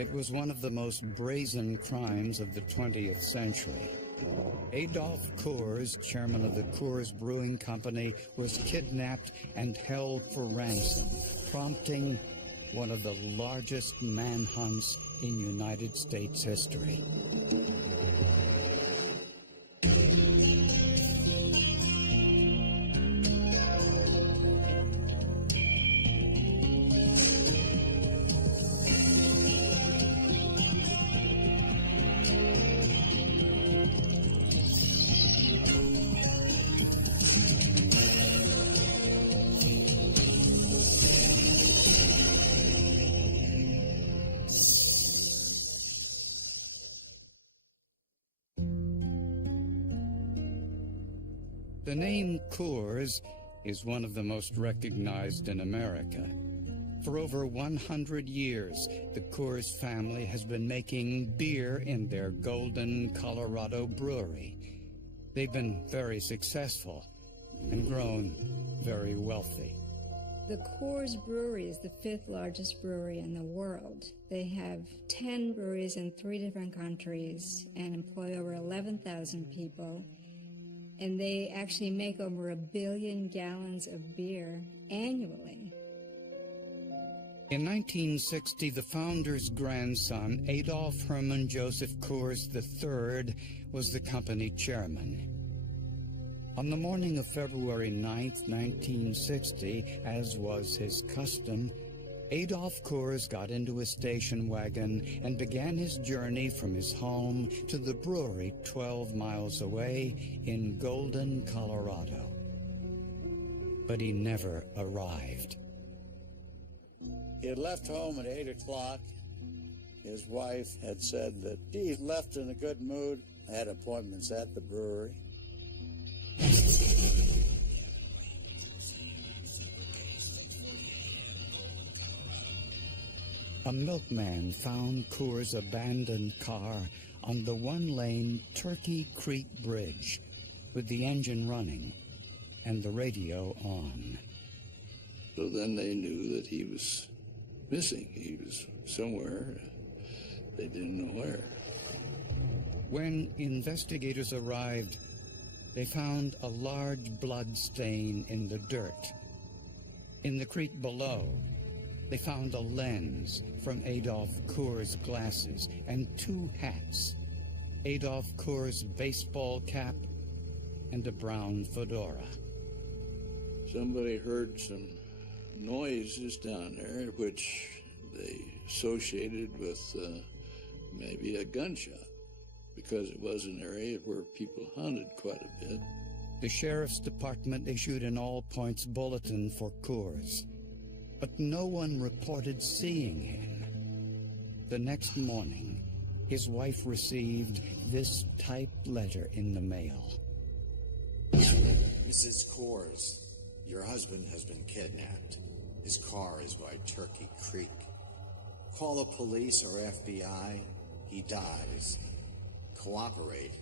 It was one of the most brazen crimes of the 20th century. Adolf Coors, chairman of the Coors Brewing Company, was kidnapped and held for ransom, prompting one of the largest manhunts in United States history. The name Coors is one of the most recognized in America. For over 100 years, the Coors family has been making beer in their Golden, Colorado brewery. They've been very successful and grown very wealthy. The Coors Brewery is the 5th largest brewery in the world. They have 10 breweries in 3 different countries and employ over 11,000 people. And they actually make over 1 billion gallons of beer annually. In 1960, the founder's grandson, Adolf Hermann Joseph Coors III, was the company chairman. On the morning of February 9, 1960, as was his custom, Adolf Coors got into a station wagon and began his journey from his home to the brewery 12 miles away in Golden, Colorado. But he never arrived. He had left home at 8 o'clock. His wife had said that he left in a good mood, had appointments at the brewery. A milkman found Coors' abandoned car on the one-lane Turkey Creek Bridge with the engine running and the radio on. So then they knew that he was missing. He was somewhere. They didn't know where. When investigators arrived, they found a large blood stain in the dirt. In the creek below, they found a lens from Adolf Coors' glasses and 2 hats, Adolf Coors' baseball cap and a brown fedora. Somebody heard some noises down there, which they associated with maybe a gunshot, because it was an area where people hunted quite a bit. The sheriff's department issued an all-points bulletin for Coors, but no one reported seeing him. The next morning, his wife received this typed letter in the mail. Mrs. Coors, your husband has been kidnapped. His car is by Turkey Creek. Call the police or FBI, he dies. Cooperate,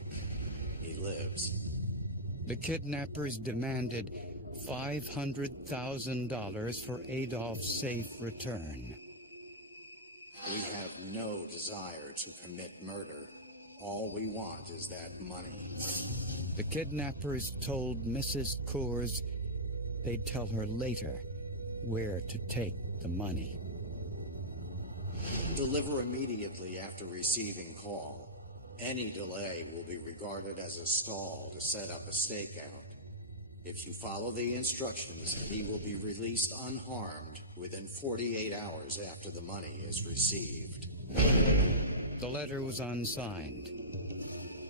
he lives. The kidnappers demanded $500,000 for Adolf's safe return. We have no desire to commit murder. All we want is that money. The kidnappers told Mrs. Coors they'd tell her later where to take the money. Deliver immediately after receiving call. Any delay will be regarded as a stall to set up a stakeout. If you follow the instructions, he will be released unharmed within 48 hours after the money is received. The letter was unsigned.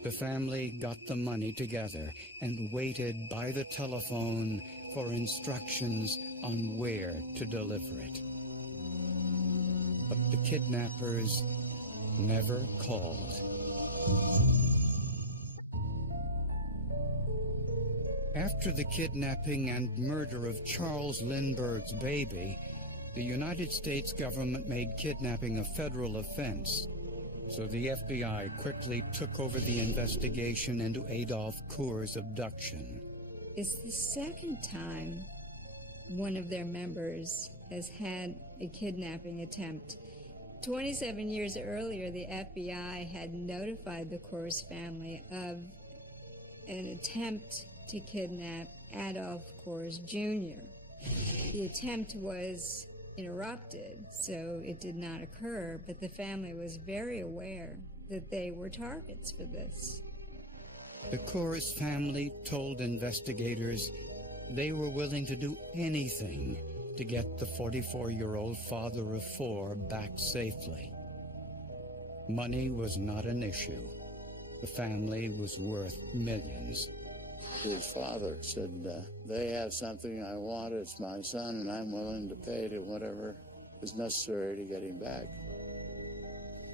The family got the money together and waited by the telephone for instructions on where to deliver it. But the kidnappers never called. After the kidnapping and murder of Charles Lindbergh's baby, the United States government made kidnapping a federal offense, so the FBI quickly took over the investigation into Adolf Coors' abduction. It's the second time one of their members has had a kidnapping attempt, 27 years earlier, the FBI had notified the Coors family of an attempt to kidnap Adolf Coors Jr. The attempt was interrupted, so it did not occur, but the family was very aware that they were targets for this. The Coors family told investigators they were willing to do anything to get the 44-year-old father of four back safely. Money was not an issue. The family was worth millions. His father said, they have something I want, it's my son, and I'm willing to pay to whatever is necessary to get him back.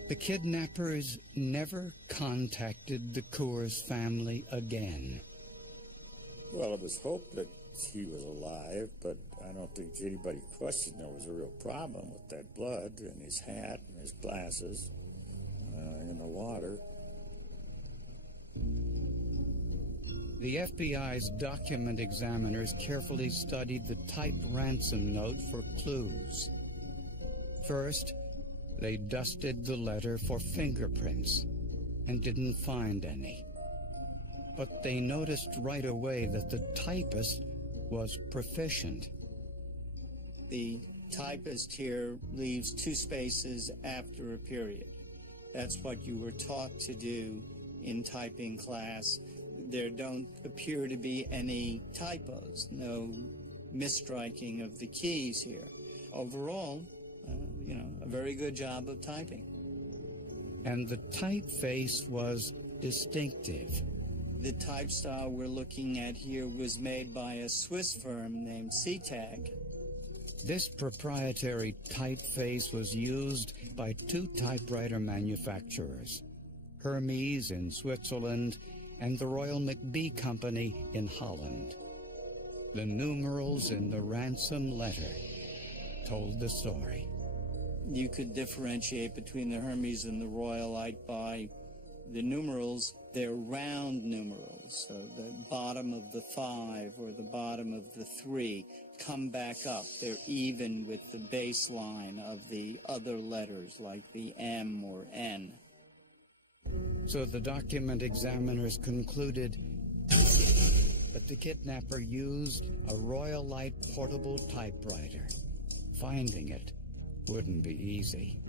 The kidnappers never contacted the Coors family again. Well, it was hoped that he was alive, but I don't think anybody questioned there was a real problem with that blood and his hat and his glasses in the water. The FBI's document examiners carefully studied the typed ransom note for clues. First, they dusted the letter for fingerprints and didn't find any. But they noticed right away that the typist was proficient. The typist here leaves 2 spaces after a period. That's what you were taught to do in typing class. There don't appear to be any typos, no misstriking of the keys here. Overall, a very good job of typing. And the typeface was distinctive. The type style we're looking at here was made by a Swiss firm named Seetag. This proprietary typeface was used by 2 typewriter manufacturers, Hermes in Switzerland and the Royal McBee Company in Holland. The numerals in the ransom letter told the story. You could differentiate between the Hermes and the Royalite by the numerals. They're round numerals, so the bottom of the 5 or the bottom of the 3 come back up. They're even with the baseline of the other letters, like the M or N. So the document examiners concluded that the kidnapper used a Royalite portable typewriter. Finding it wouldn't be easy.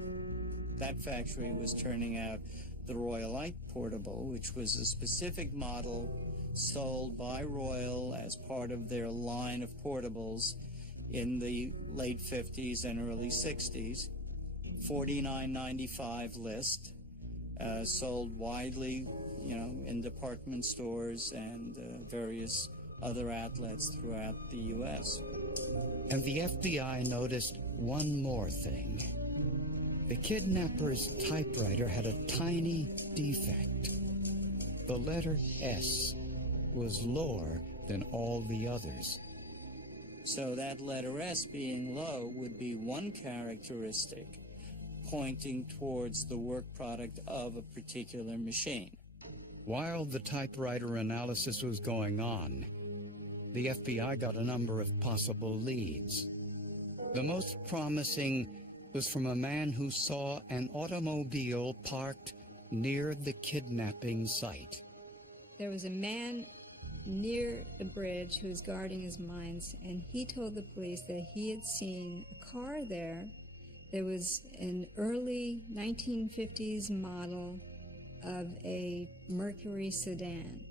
That factory was turning out the Royalite Portable, which was a specific model sold by Royal as part of their line of portables in the late 50s and early 60s. $49.95 list, sold widely, in department stores and various other outlets throughout the U.S. And the FBI noticed one more thing. The kidnapper's typewriter had a tiny defect. The letter S was lower than all the others. So that letter S being low would be one characteristic pointing towards the work product of a particular machine. While the typewriter analysis was going on, the FBI got a number of possible leads. The most promising was from a man who saw an automobile parked near the kidnapping site. There was a man near the bridge who was guarding his mines, and he told the police that he had seen a car there. There was an early 1950s model of a Mercury sedan.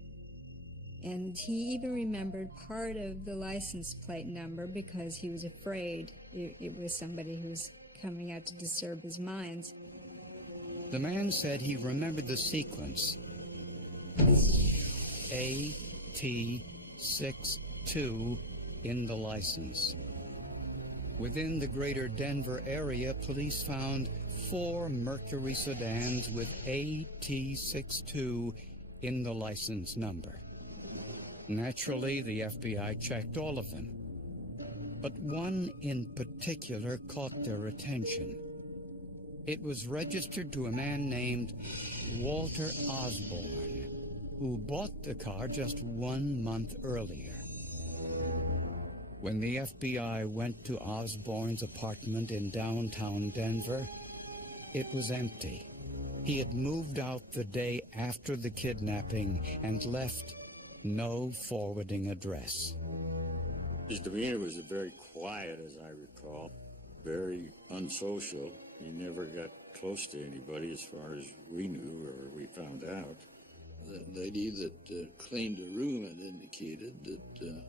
And he even remembered part of the license plate number because he was afraid it was somebody who was coming out to disturb his mines. The man said he remembered the sequence. AT62 in the license. Within the greater Denver area, police found 4 Mercury sedans with AT62 in the license number. Naturally, the FBI checked all of them. But one in particular caught their attention. It was registered to a man named Walter Osborne, who bought the car just 1 month earlier. When the FBI went to Osborne's apartment in downtown Denver, it was empty. He had moved out the day after the kidnapping and left no forwarding address. His demeanor was very quiet, as I recall, very unsocial. He never got close to anybody as far as we knew or we found out. The lady that cleaned the room had indicated that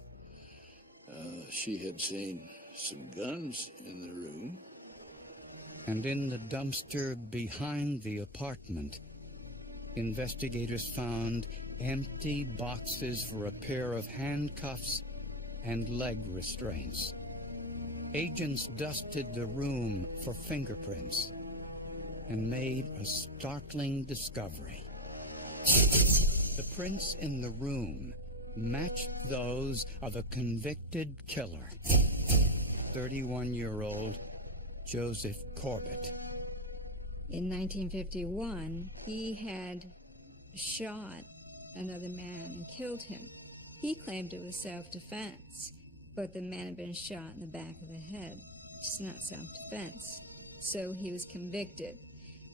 she had seen some guns in the room. And in the dumpster behind the apartment, investigators found empty boxes for a pair of handcuffs and leg restraints. Agents dusted the room for fingerprints and made a startling discovery. The prints in the room matched those of a convicted killer, 31-year-old Joseph Corbett. In 1951, he had shot another man and killed him. He claimed it was self-defense, but the man had been shot in the back of the head. It's not self-defense. So he was convicted.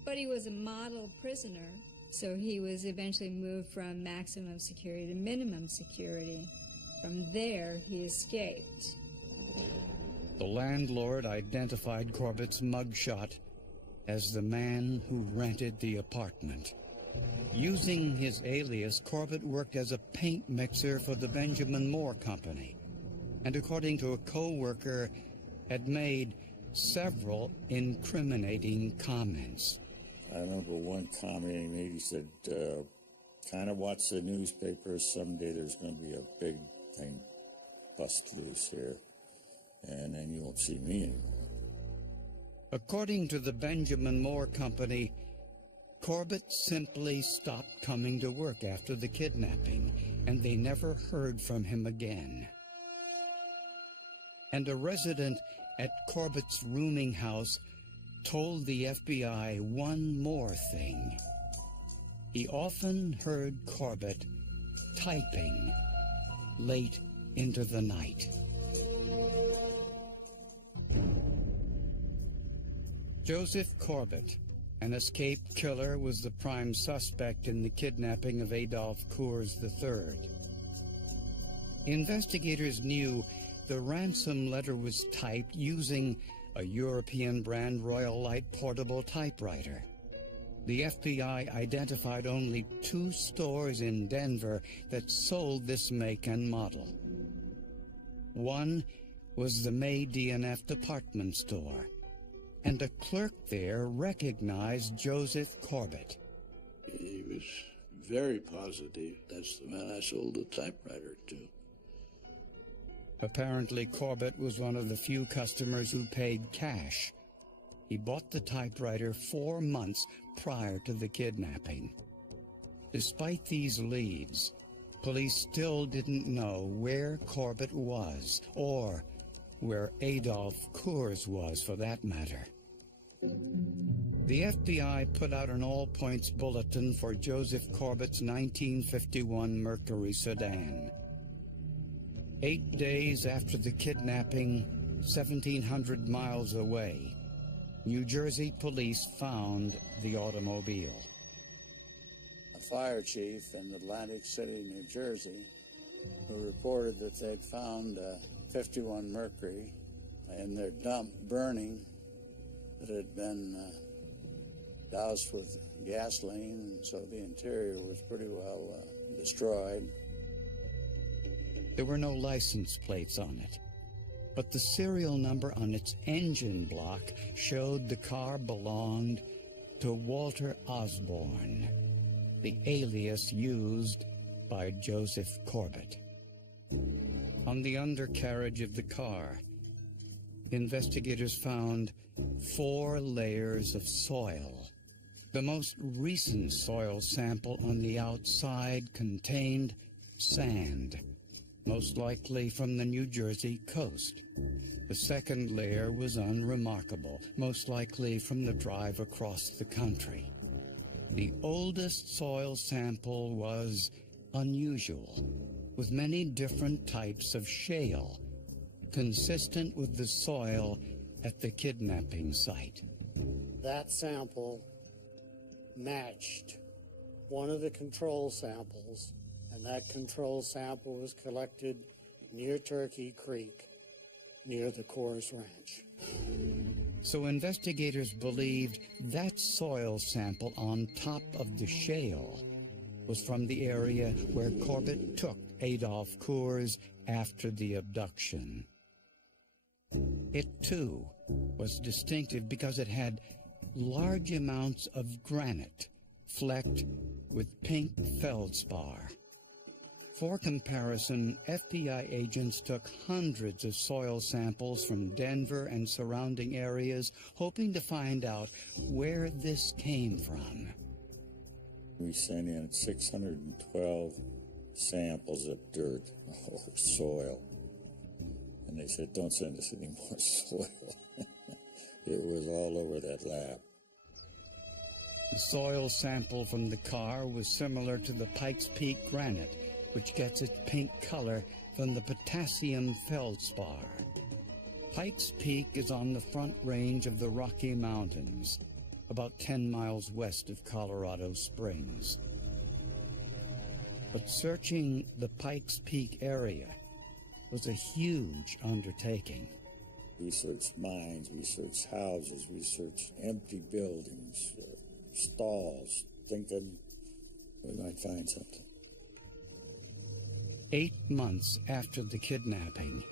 But he was a model prisoner, so he was eventually moved from maximum security to minimum security. From there, he escaped. The landlord identified Corbett's mugshot as the man who rented the apartment. Using his alias, Corbett worked as a paint mixer for the Benjamin Moore Company, and according to a co-worker, had made several incriminating comments. I remember one comment he made. He said, kind of watch the newspapers. Someday there's going to be a big thing bust loose here, and then you won't see me anymore. According to the Benjamin Moore Company, Corbett simply stopped coming to work after the kidnapping, and they never heard from him again. And a resident at Corbett's rooming house told the FBI one more thing. He often heard Corbett typing late into the night. Joseph Corbett, an escaped killer, was the prime suspect in the kidnapping of Adolf Coors III. Investigators knew the ransom letter was typed using a European brand Royal Light portable typewriter. The FBI identified only 2 stores in Denver that sold this make and model. One was the May D&F department store, and a clerk there recognized Joseph Corbett. He was very positive. That's the man I sold the typewriter to. Apparently, Corbett was one of the few customers who paid cash. He bought the typewriter 4 months prior to the kidnapping. Despite these leads, police still didn't know where Corbett was, or where Adolf Coors was, for that matter. The FBI put out an all-points bulletin for Joseph Corbett's 1951 Mercury sedan. 8 days after the kidnapping, 1,700 miles away, New Jersey police found the automobile. A fire chief in Atlantic City, New Jersey, who reported that they'd found a 51 Mercury in their dump burning, that had been doused with gasoline, and so the interior was pretty well destroyed. There were no license plates on it, but the serial number on its engine block showed the car belonged to Walter Osborne, the alias used by Joseph Corbett. On the undercarriage of the car, investigators found 4 layers of soil. The most recent soil sample on the outside contained sand, most likely from the New Jersey coast. The second layer was unremarkable, most likely from the drive across the country. The oldest soil sample was unusual, with many different types of shale, consistent with the soil at the kidnapping site. That sample matched one of the control samples, and that control sample was collected near Turkey Creek, near the Coors Ranch. So investigators believed that soil sample on top of the shale was from the area where Corbett took Adolf Coors after the abduction. It, too, was distinctive because it had large amounts of granite flecked with pink feldspar. For comparison, FBI agents took hundreds of soil samples from Denver and surrounding areas, hoping to find out where this came from. We sent in 612 samples of dirt or soil. And they said, don't send us any more soil. It was all over that lab. The soil sample from the car was similar to the Pikes Peak granite, which gets its pink color from the potassium feldspar. Pikes Peak is on the front range of the Rocky Mountains, about 10 miles west of Colorado Springs. But searching the Pikes Peak area was a huge undertaking. We searched mines, we searched houses, we searched empty buildings, stalls, thinking we might find something. 8 months after the kidnapping,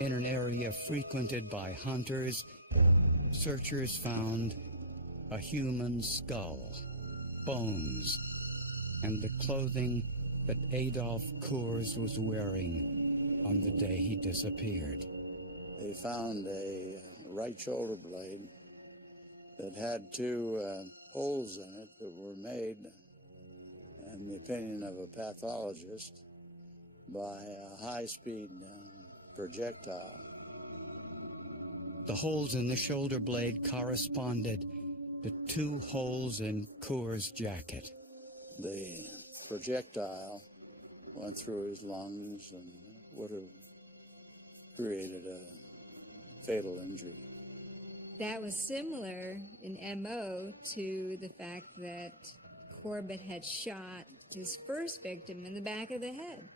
in an area frequented by hunters, searchers found a human skull, bones, and the clothing that Adolf Coors was wearing on the day he disappeared. They found a right shoulder blade that had two holes in it that were made, in the opinion of a pathologist, by a high-speed projectile. The holes in the shoulder blade corresponded to 2 holes in Coors' jacket. The projectile went through his lungs and would have created a fatal injury. That was similar in MO to the fact that Corbett had shot his first victim in the back of the head.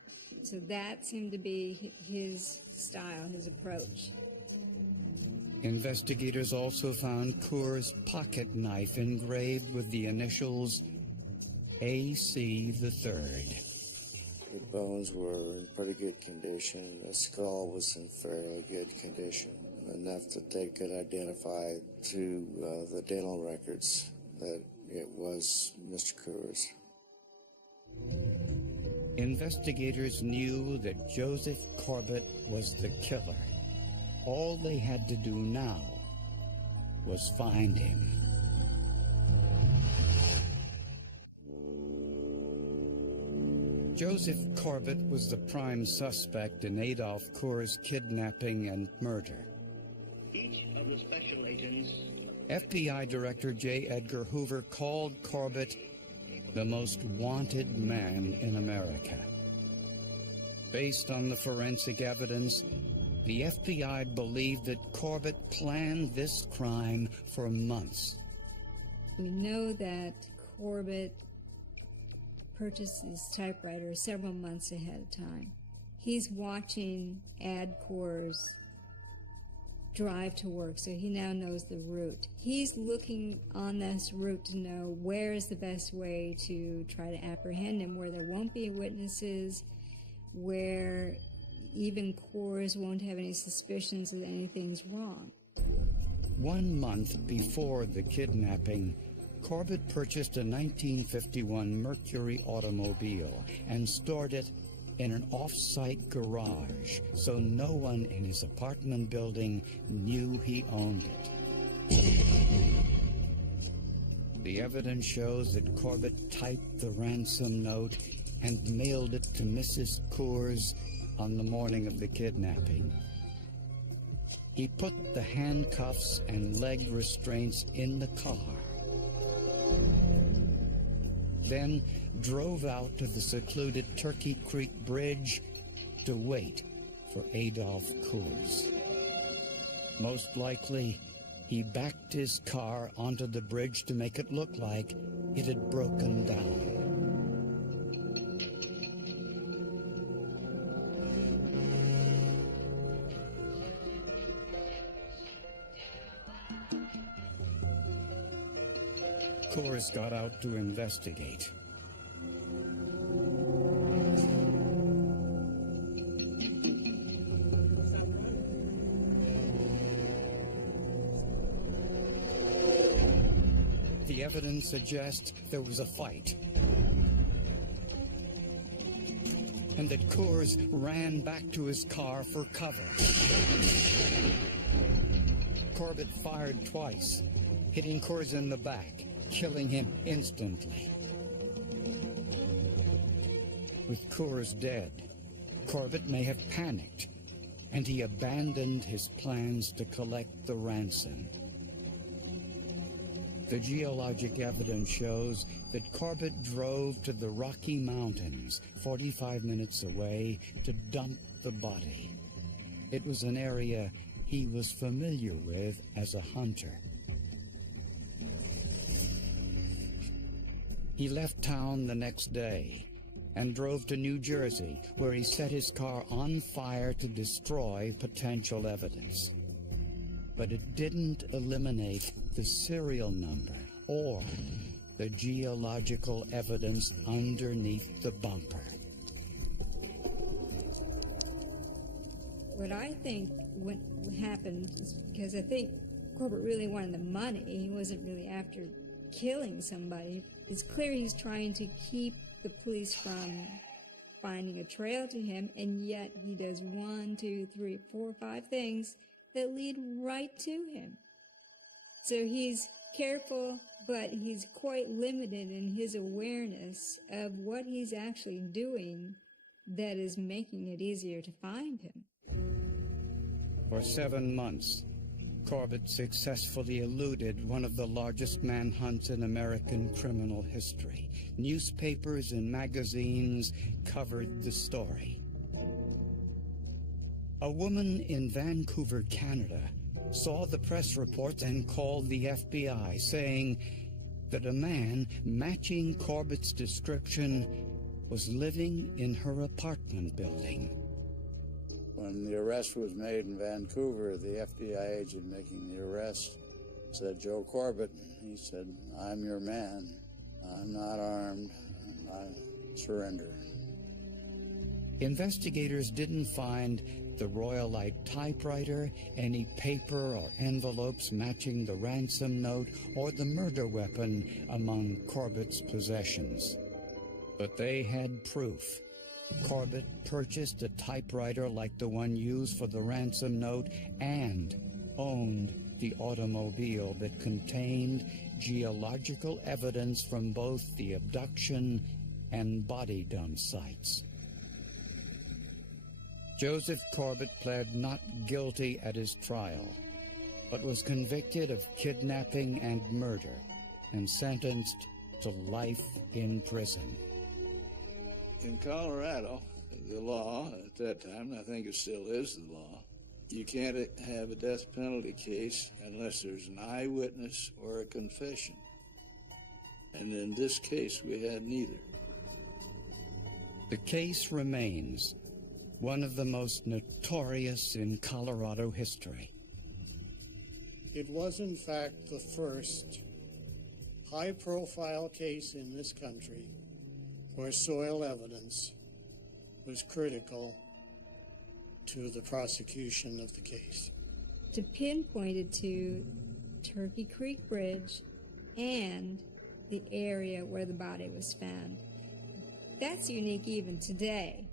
So that seemed to be his style, his approach. Investigators also found Coors' pocket knife engraved with the initials AC III. The bones were in pretty good condition. The skull was in fairly good condition, enough that they could identify through the dental records that it was Mr. Coors. Investigators knew that Joseph Corbett was the killer. All they had to do now was find him. Joseph Corbett was the prime suspect in Adolf Coors' kidnapping and murder. Each of the special agents... FBI Director J. Edgar Hoover called Corbett the most wanted man in America. Based on the forensic evidence, the FBI believed that Corbett planned this crime for months. We know that Corbett purchased his typewriter several months ahead of time. He's watching Ad Coors drive to work, so he now knows the route. He's looking on this route to know where is the best way to try to apprehend him, where there won't be witnesses, where even Coors won't have any suspicions that anything's wrong. 1 month before the kidnapping, Corbett purchased a 1951 Mercury automobile and stored it in an off-site garage so no one in his apartment building knew he owned it. The evidence shows that Corbett typed the ransom note and mailed it to Mrs. Coors on the morning of the kidnapping. He put the handcuffs and leg restraints in the car, then drove out to the secluded Turkey Creek Bridge to wait for Adolf Coors. Most likely, he backed his car onto the bridge to make it look like it had broken down. Coors got out to investigate. The evidence suggests there was a fight, and that Coors ran back to his car for cover. Corbett fired twice, hitting Coors in the back, killing him instantly. With Coors dead, Corbett may have panicked, and he abandoned his plans to collect the ransom. The geologic evidence shows that Corbett drove to the Rocky Mountains, 45 minutes away, to dump the body. It was an area he was familiar with as a hunter. He left town the next day and drove to New Jersey, where he set his car on fire to destroy potential evidence. But it didn't eliminate the serial number or the geological evidence underneath the bumper. What I think what happened is because I think Corbett really wanted the money. He wasn't really after killing somebody. It's clear he's trying to keep the police from finding a trail to him, and yet he does 1, 2, 3, 4, 5 things that lead right to him. So he's careful, but he's quite limited in his awareness of what he's actually doing that is making it easier to find him. For 7 months, Corbett successfully eluded one of the largest manhunts in American criminal history. Newspapers and magazines covered the story. A woman in Vancouver, Canada, saw the press reports and called the FBI, saying that a man matching Corbett's description was living in her apartment building. When the arrest was made in Vancouver, the FBI agent making the arrest said, "Joe Corbett," he said, "I'm your man. I'm not armed. I surrender." Investigators didn't find the Royalite typewriter, any paper or envelopes matching the ransom note, or the murder weapon among Corbett's possessions. But they had proof. Corbett purchased a typewriter like the one used for the ransom note and owned the automobile that contained geological evidence from both the abduction and body dump sites. Joseph Corbett pled not guilty at his trial, but was convicted of kidnapping and murder and sentenced to life in prison. In Colorado, the law at that time, and I think it still is the law, you can't have a death penalty case unless there's an eyewitness or a confession. And in this case, we had neither. The case remains one of the most notorious in Colorado history. It was, in fact, the first high-profile case in this country where soil evidence was critical to the prosecution of the case. To pinpoint it to Turkey Creek Bridge and the area where the body was found. That's unique even today.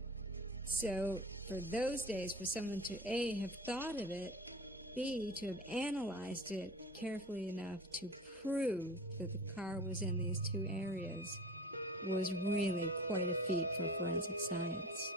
So for those days, for someone to A, have thought of it, B, to have analyzed it carefully enough to prove that the car was in these two areas was really quite a feat for forensic science.